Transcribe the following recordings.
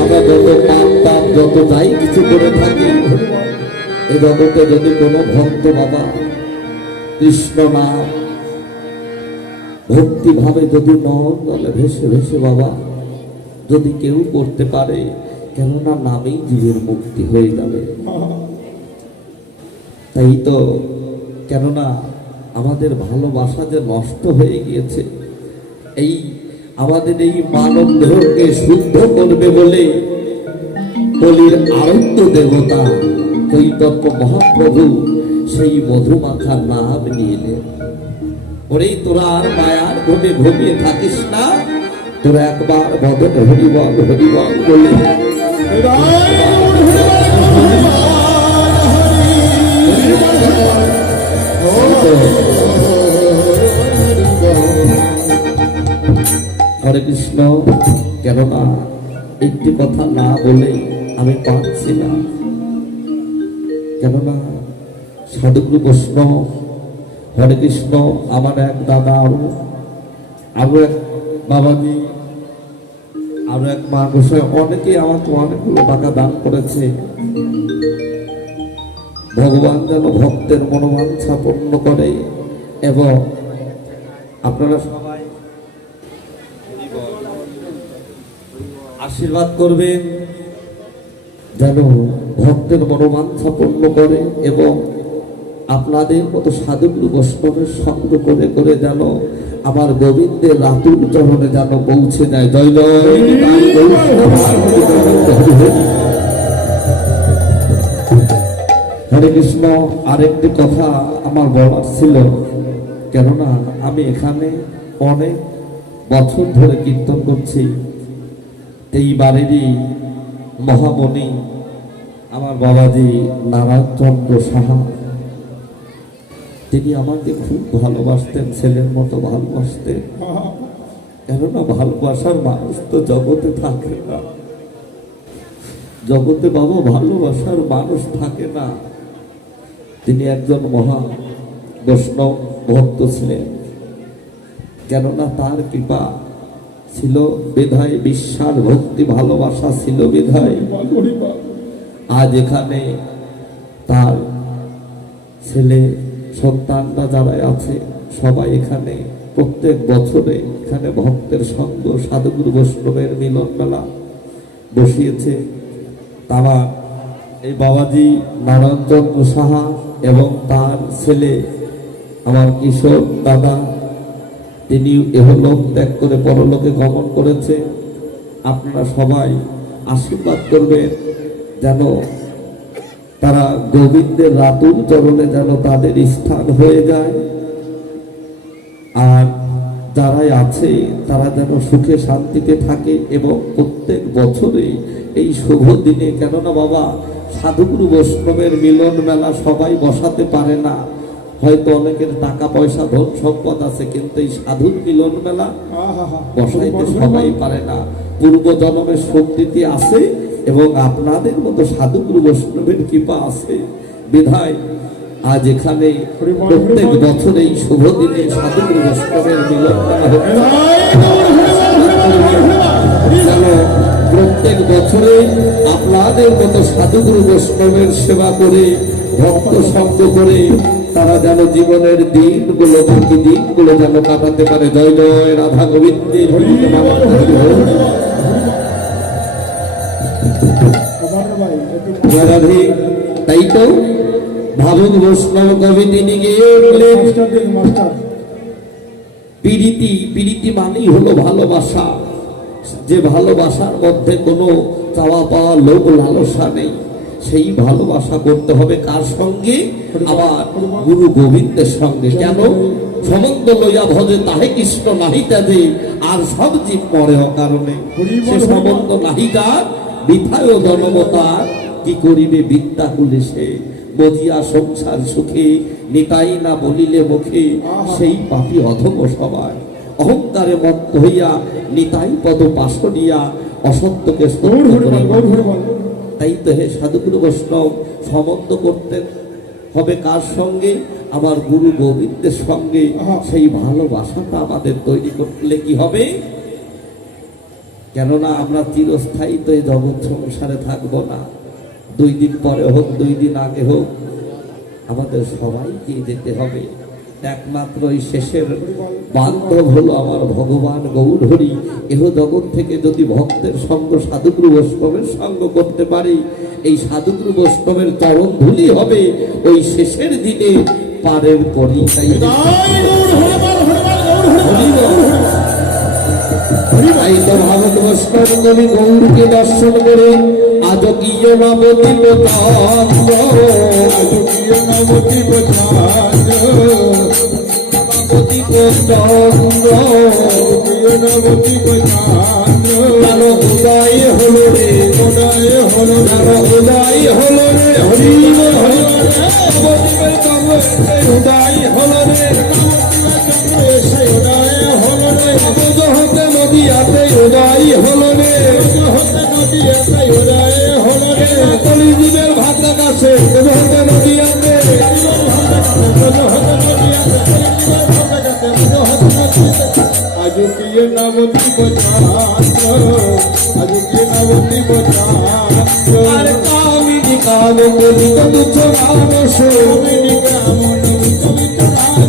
আমরা যত পাপ তাপ যত যাই কিছু করে থাকি, এ জগতে যদি কোনো ভক্ত বাবা কৃষ্ণ নাম ভক্তি ভাবে যদি মন বলে, ভেসে ভেসে বাবা, যদি কেউ করতে পারে, কেননা নামেই জীবের মুক্তি হয়ে যাবে। তাই তো, কেননা আমাদের ভালোবাসা যে নষ্ট হয়ে গিয়েছে, এই আমাদের এই মানব দেহকে শুদ্ধ করবে বলে বলির আরত্য দেবতা চৈতন্য মহাপ্রভু সেই মধুমাখা নাম নিলেন ওরেই তোরা আর মায়ার ঘুমে ঘুমিয়ে থাকিস না তোরা একবার বদন হরিবল হরিবল বলে হরে কৃষ্ণ কেননা একটি কথা না বলে আমি পারছি না। কেননা সাধুগুরু বৈষ্ণব, হরে কৃষ্ণ, আমার এক দাদা আরও আরও এক বাবাজি, আরও এক মা গোসাই অনেকেই আমাকে অনেকগুলো টাকা দান করেছে। ভগবান যেন ভক্তের মনোবাঞ্ছা পূর্ণ করে এবং আপনারা সবাই আশীর্বাদ করবেন যেন ভক্তের মনোবাঞ্ছা পূর্ণ করে এবং আপনাদের মতো সাধুগুরু বৈষ্ণবের সঙ্গ করে করে যেন আমার গোবিন্দের রাতুল চরণে যেন পৌঁছে যায় জয়। হরে কৃষ্ণ, আরেকটি কথা আমার বলার ছিল, কেননা আমি এখানে অনেক বছর ধরে কীর্তন করছি এই বাড়িরই মহামণি আমার বাবাজি নারায়ণচন্দ্র সাহা। তিনি আমাকে খুব ভালোবাসতেন, ছেলের মতো ভালোবাসতেন। কেননা ভালোবাসার মানুষ তো জগতে থাকে না। জগতে বাবা ভালোবাসার মানুষ থাকে না। তিনি একজন মহা বৈষ্ণব ভক্ত ছিলেন। কেননা তার কৃপা ছিল বিধায়, বিশ্বাস, ভক্তি, ভালোবাসা ছিল বিধায়। আজ এখানে তার ছেলে সন্তানরা যারা আছে, সবাই এখানে প্রত্যেক বছরে এখানে ভক্তের সঙ্গ, সাধুগুরু বৈষ্ণবের মিলন মেলা বসিয়েছে। তারা এই বাবাজি নারায়ণচন্দ্র সাহা এবং তার ছেলে আমার কিশোর দাদা তিনি এহলোক ত্যাগ করে পরলোকে গমন করেছে, আপনারা সবাই আশীর্বাদ করবেন যেন তারা গোবিন্দের রাতুল চরণে যেন তাদের স্থান হয়ে যায়। আর যারাই আছে, তারা যেন সুখে শান্তিতে থাকে এবং প্রত্যেক বছরে এই শুভ দিনে কেননা বাবা, সাধুগুরু বৈষ্ণবের মিলন মেলা সবাই বসাতে পারে না। হয়তো অনেকের টাকা পয়সা ধন সম্পদ আছে কিন্তু এই সাধুর মিলন মেলা বসাইতে সবাই পারে না। পূর্ব জন্মের শক্তিতে আছে এবং আপনাদের মতো সাধুগুরু বৈষ্ণবের কৃপা আছে। বিধায় আজ এখানে প্রত্যেক বছর এই শুভ দিনে সাধুগুরু বৈষ্ণবের মিলন মেলা হচ্ছে প্রত্যেক বছরে আপনাদের মতো সাধুগুরু বৈষ্ণবের সেবা করে ভক্ত শব্দ করে তারা যেন জীবনের দিনগুলো বাকি দিনগুলো যেন কাটাতে পারে। জয় জয়, রাধা রাধে। তাই তো বৈষ্ণব কবি তিনি গিয়ে মানেই হলো ভালোবাসা। যে ভালোবাসার মধ্যে কোনো চাওয়া পাওয়া লোক লালসা নেই। সেই ভালোবাসা করতে হবে কার সঙ্গে? আবার গুরু গোবিন্দের সঙ্গে। কেন? সমন্ত লইয়া ভজে তাহে কৃষ্ণ নাহিতা যে আর সব জীব মরে অকারণে। সে সমন্ত নাহিতা বিথায় জনমতার কি করিবে বিদ্যা কুলে সে? বজিয়া সংসার সুখে নিতাই না বলিলে মুখে সেই পাপি অধম সবাই। অহংকারে মত্ত হইয়া নিতাই পদ পাশনিয়া অসত্যকে স্তব্ধ করে তাই তো হে সাধুগুরু বৈষ্ণব সম্বন্ধ করতে হবে কার সঙ্গে? আমার গুরু গোবিন্দের সঙ্গে। সেই ভালোবাসাটা আমাদের তৈরি করলে কি হবে? কেননা আমরা চিরস্থায়ী তো এই জগৎ সংসারে থাকব না। দুই দিন পরে হোক দুই দিন আগে হোক আমাদের সবাইকে যেতে হবে। একমাত্র এই শেষের বান্ধব হলো আমার ভগবান গৌর হরি এহ জগৎ থেকে যদি ভক্তের সঙ্গ সাধুগুরু বৈষ্ণবের সঙ্গ করতে পারি এই সাধুগুরু বৈষ্ণবের চরণ ধুলি হবে ওই শেষের দিনে পারের করি তাই তাই তো ভারত বৈষ্ণব গৌরকে দর্শন করে আজ কি নবতী নবতী জানো উদয় হলো রে উদয় হলো জানো উদয় হলো রে হরি হরি নবদ্বীপের এসে উদয় হলো রে নবজ উদয় হলো রে কলিযুগের ভাত আকাশে হতে নদীয়াতে আজকে নবতী বছাত্র আজকে নবতী বছাত্র আর কামিনী কাম করি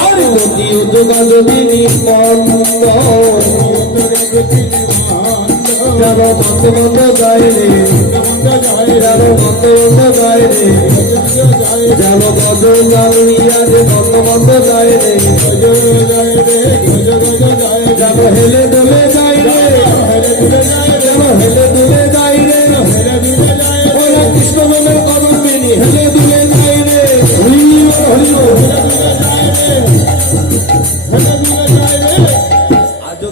আর যদিও যোগাযোগী নিপন্দ যেন মত মত যায় রে যেন মত মত যায় রে যেন গজ জালিয়া যে মত মত যায় রে যেন হেলে দলে যায় রে যেন হেলে দুলে যায় রে ওরা কৃষ্ণ নামের কদমিনী হেলে দুলে যায়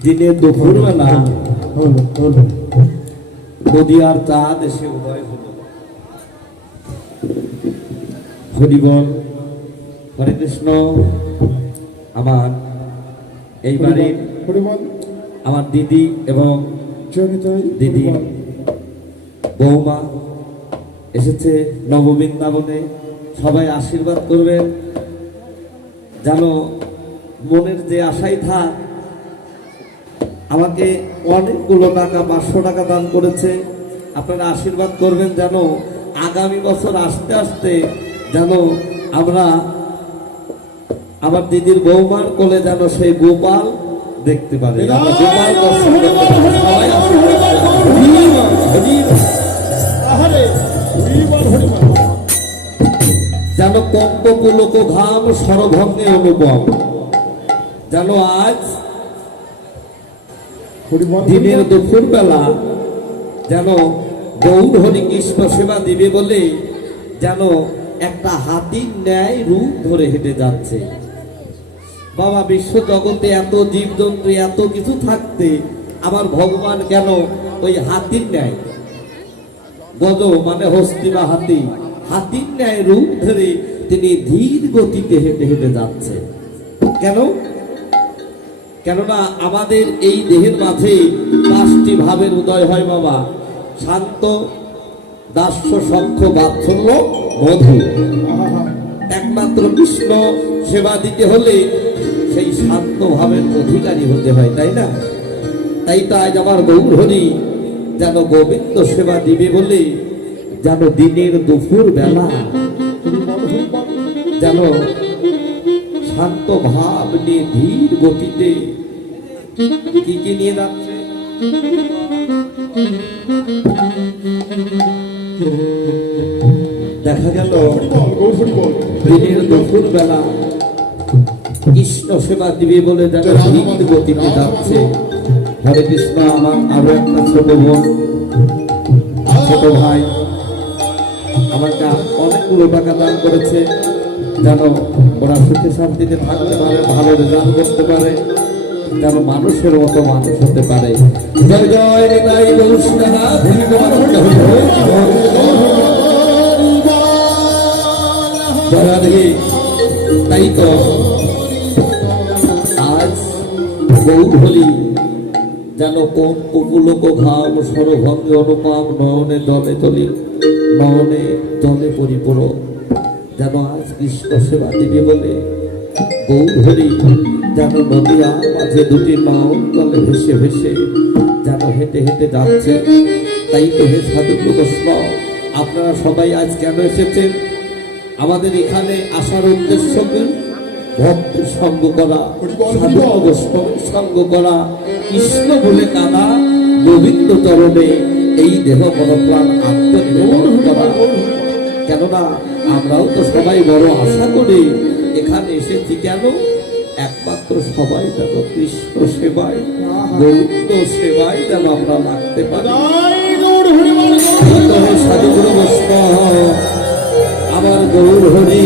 বেলা দিনের দুপুর বেলা নদিয়ার চাঁদ এসে উদয় হল। হরিবল হরে কৃষ্ণ আমার এই বাড়ির আমার দিদি এবং দিদি বৌমা এসেছে নববৃন্দাবনে। সবাই আশীর্বাদ করবেন। যেন মনের যে আশাই থাক আমাকে অনেকগুলো টাকা পাঁচশো টাকা দান করেছে। আপনারা আশীর্বাদ করবেন যেন আগামী বছর আসতে আসতে যেন আমরা আমার দিদির বৌমার কোলে যেন সেই গোপাল দেখতে পারি। গোপাল দর্শন করতে যেন কম্প পুলক ঘাম সরভঙ্গে অনুপম। যেন আজ দিনের দুপুর বেলা যেন গৌর হরি কৃষ্ণ সেবা দিবে বলে যেন একটা হাতির ন্যায় রূপ ধরে হেঁটে যাচ্ছে। বাবা, বিশ্ব জগতে এত জীবজন্তু, এত কিছু থাকতে আমার ভগবান কেন ওই হাতির ন্যায়? গজ মানে হস্তি বা হাতি। হাতির ন্যায় রূপ ধরে তিনি ধীর গতিতে হেঁটে হেঁটে যাচ্ছে। কেন? কেননা আমাদের এই দেহের মাঝে পাঁচটি ভাবের উদয় হয় বাবা। শান্ত, দাস্য সখ্য বাৎসল্য, মধু। একমাত্র কৃষ্ণ সেবা দিতে হলে সেই শান্ত ভাবের অধিকারী হতে হয়, তাই না? তাই তো আজ আমার গৌর হরি যেন গোবিন্দ সেবা দিবে বলে যেন দিনের দুপুর বেলা যেন শান্ত ভাব নিয়ে ধীর গতিতে কি কি নিয়ে যাচ্ছে? দেখা গেল দিনের দুপুর বেলা কৃষ্ণ সেবা দিবে বলে যেন ধীর গতিতে যাচ্ছে। হরে কৃষ্ণ আমার আরও একটা ছোট বোন ছোট ভাই। আমাকে অনেকগুলো টাকা দান করেছে। যেন ওরা সুখে শান্তিতে থাকতে পারে, ভালো রেজাল্ট করতে পারে, যেন মানুষের মতো মানুষ হতে পারে। তাই তো আজ গৌধলি যেন কোন কুকুলোক ঘাম সরভঙ্গে অনুপম নয়নে জলে তলি নয়নে জলে পরিপূরক, যেন আজ কৃষ্ণ সেবা দিবে বলে গৌধরি যেন নদিয়া মাঝে দুটি নাও জলে ভেসে ভেসে। যেন হেঁটে হেঁটে যাচ্ছে তাই তো হে সাধু প্রশ্ন আপনারা সবাই আজ কেন এসেছেন? আমাদের এখানে আসার উদ্দেশ্য কি? ভক্তের সঙ্গ করা সাধু সঙ্গ করা কৃষ্ণ বলে কাদা গোবিন্দ চরণে এই দেহ মনপ্রাণ আত্মনিবেদন করা। কেননা আমরাও তো সবাই বড় আশা করি। এখানে এসেছি কেন? একমাত্র সবাই যেন কৃষ্ণ সেবায় গোবিন্দ সেবায় যেন আমরা লাগতে পারি। আমার গৌর হরি,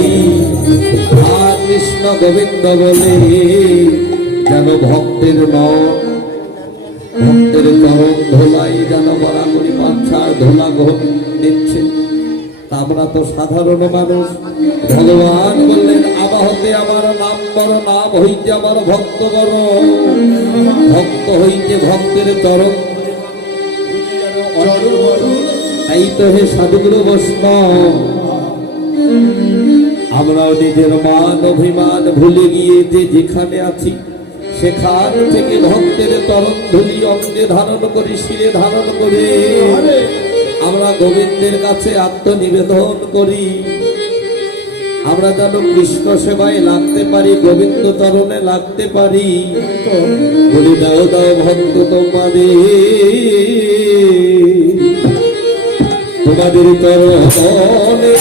আর কৃষ্ণ গোবিন্দ বলে, যেন ভক্তের নন ভক্তের চরণ ধোলাই, যেন বরাবরি পাচ্ছার ধোলা তা আমরা তো সাধারণ মানুষ। ভগবান বললেন, আবাহতে আমার নাম বড়, নাম হইতে আমার ভক্ত বড়। ভক্ত হইতে ভক্তের চরণ তাই তো হে সাধুগুরু বৈষ্ণব। আমরাও নিজের মান, অভিমান ভুলে গিয়ে যে যেখানে আছি, সেখান থেকে ভক্তের তরণ ধুলি অঙ্গে ধারণ করি, শিরে ধারণ করে। আমরা গোবিন্দের কাছে আত্মনিবেদন করি। আমরা যেন কৃষ্ণ সেবায় লাগতে পারি, গোবিন্দ চরণে লাগতে পারি। বলি, দাও দাও ভক্ত তোমাদের। তোমাদের চরণে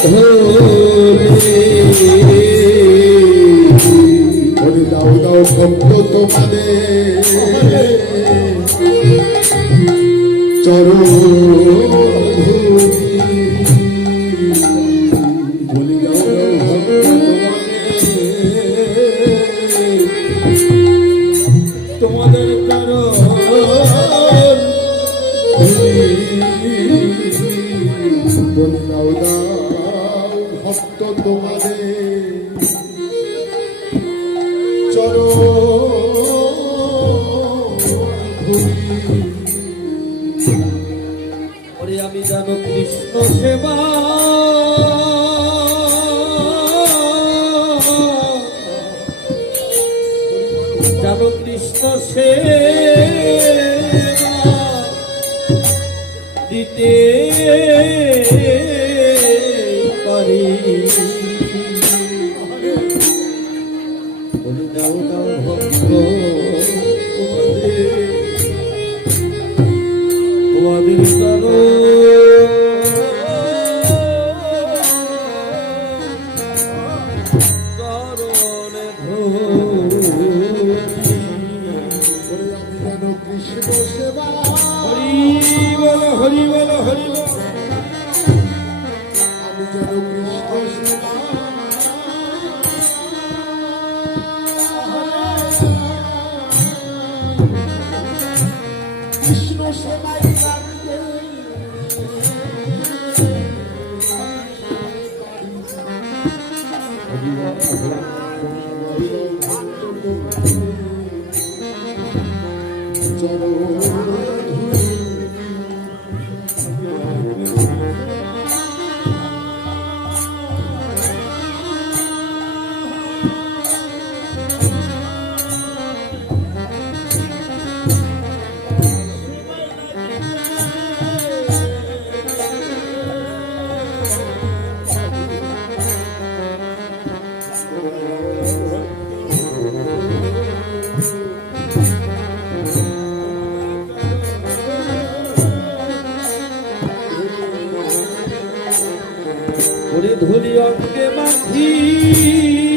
ধরে দাও দাও ভক্ত তোমাদের। চরণ বলি ধুলি অঙ্গে মাখি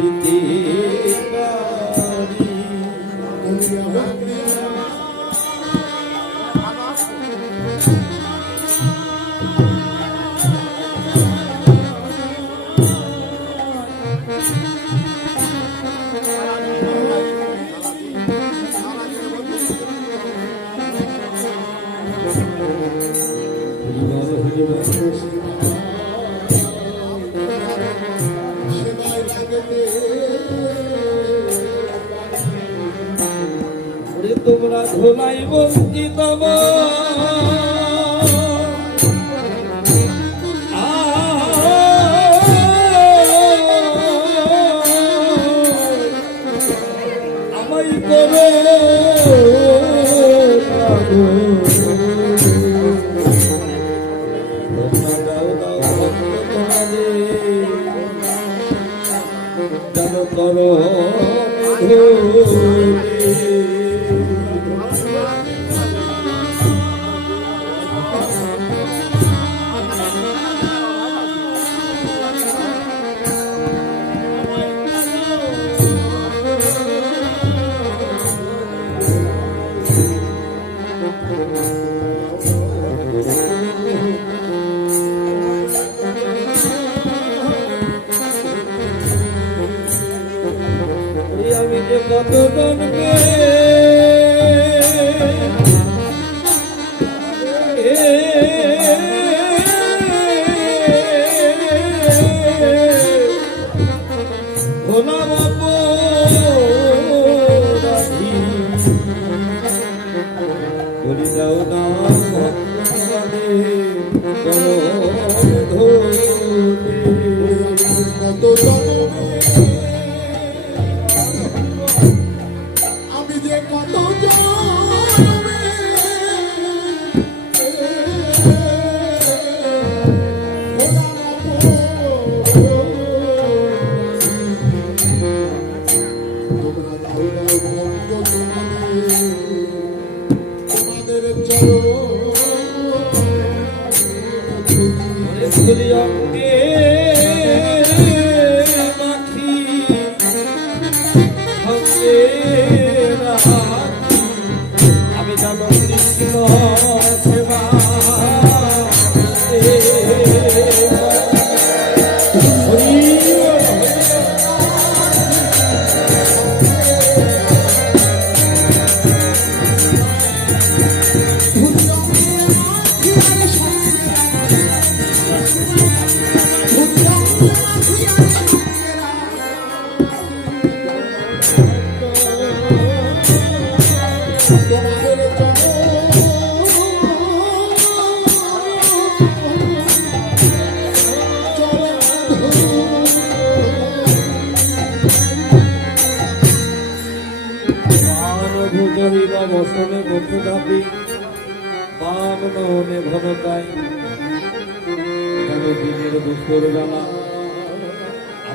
Thank you. the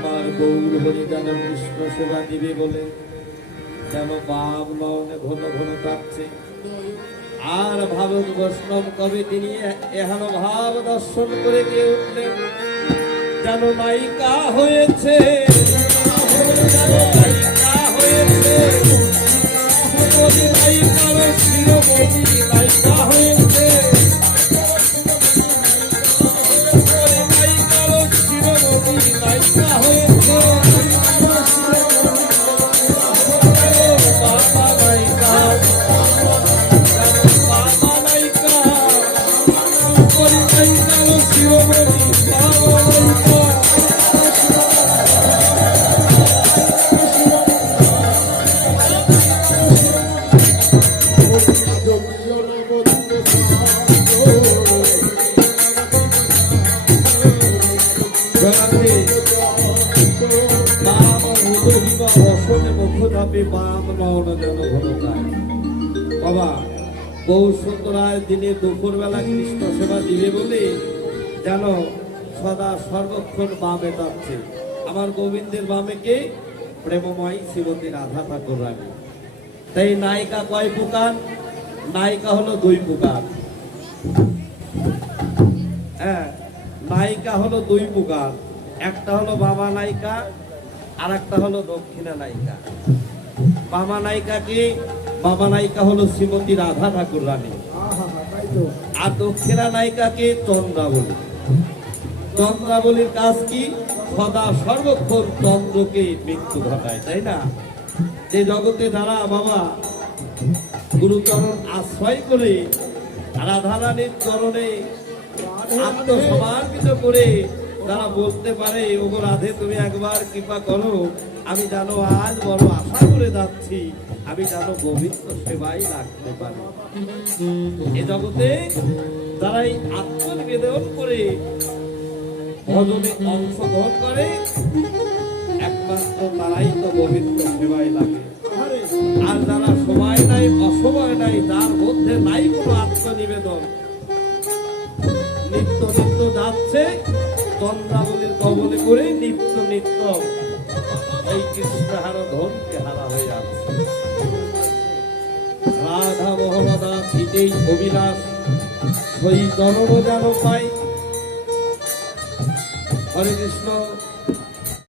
আমার গৌর হরি যেন কৃষ্ণ সেবা দিবে বলে যেন বাম মনে ঘন ঘন কাটছে আর ভারত বৈষ্ণব কবে তিনি এহেন ভাব দর্শন করে দিয়ে উঠলেন? যেন নায়িকা হয়েছে। হয়েছে। i Thank you. বহু সুন্দরায় দিনে দুপুরবেলা কৃষ্ণ সেবা দিবে বলে যেন সদা সর্বক্ষণ বামে যাচ্ছে। আমার গোবিন্দের বামে কে? প্রেমময় শ্রীমতী রাধা ঠাকুর রানী। তাই নায়িকা কয় প্রকার? নায়িকা হলো দুই প্রকার। হ্যাঁ নায়িকা হলো দুই প্রকার। একটা হলো বাবা নায়িকা আর একটা হলো দক্ষিণা নায়িকা। বাবা নায়িকা কি? বাবা নায়িকা হলো শ্রীমতী রাধা ঠাকুর রানী। আর দক্ষিণা নায়িকাকে চন্দ্রাবলী। চন্দ্রাবলীর কাজ কি? সদা সর্বক্ষণ চন্দ্রকে মৃত্যু ঘটায়, তাই না? যে জগতে যারা বাবা গুরুচরণ আশ্রয় করে রাধারানীর চরণে আত্মসমর্পিত করে তারা বলতে পারে, ওগো রাধে, তুমি একবার কৃপা করো আমি জানো আজ বড় আশা করে যাচ্ছি, আমি জানো গোবিন্দ সেবাই রাখতে পারি। এ জগতে যারা এই আত্মনিবেদন করে, ভজনে অংশগ্রহণ করে, একমাত্র তারাই তো গোবিন্দ সেবাই লাগে। আর যারা সময় নাই, অসময় নাই, তার মধ্যে নাই কোনো আত্মনিবেদন। নিত্য নিত্য যাচ্ছে, চন্দ্রাবলীর কবলে করে নিত্য নিত্য এই কৃষ্ণহার ধনকে হারা হয়ে আছে। রাধা মোহনদা চিতেই অবিনাশ ওই জনম যেন পাই। হরে কৃষ্ণ।